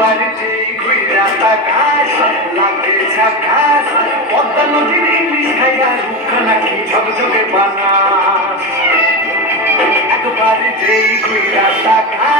বাড়িতে ঘুরা তাকাস লাগে ঘাস পদ্মা নদীর ইলিশ খাইয়া রুখ নাকি ঝকঝকে বানাস। একবার যেই ঘুরা ঘাস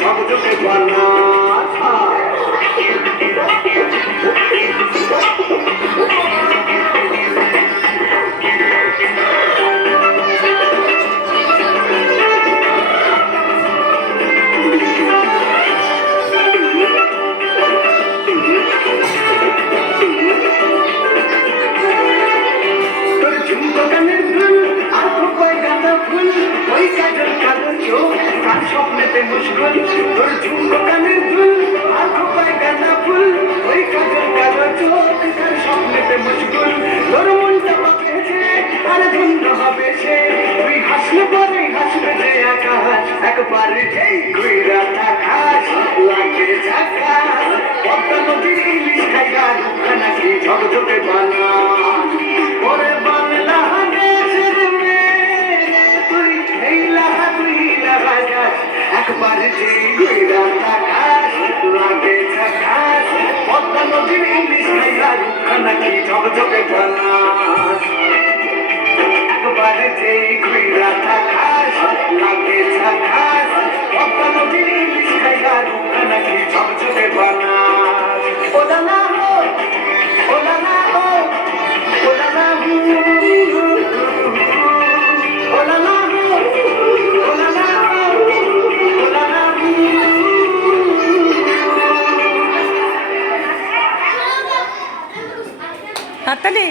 ঝকঝকে বানাস স্বপ্নেতে মুশকুল, তোর ঝুমকো কানের দুল আর খোপায় গাঁদা ফুল, ওই কাজল কালো চোখ, তার স্বপ্নেতে মুশকুল, তোর মনটা পাকেছে, আর ধন্য হবে সে। তুই হাসলে পরে হাসবে যে আকাশ, একবার যেই ঘুইরা তাকাস লাগে ঝাকাস পদ্মা নদীর ইলিশ খাইয়া রুখা ঝকঝকে বানাস একবার যে ঘুইরা তাকাস লাগে ঝাকাস পদ্মা নদীর ইলিশ খাইয়া রুখা নাকি ঝকঝকে বানাস একবার যে ঘুইরা তাকাস লাগে ঝাকাস পদ্মা নদীর ইলিশ হাততালি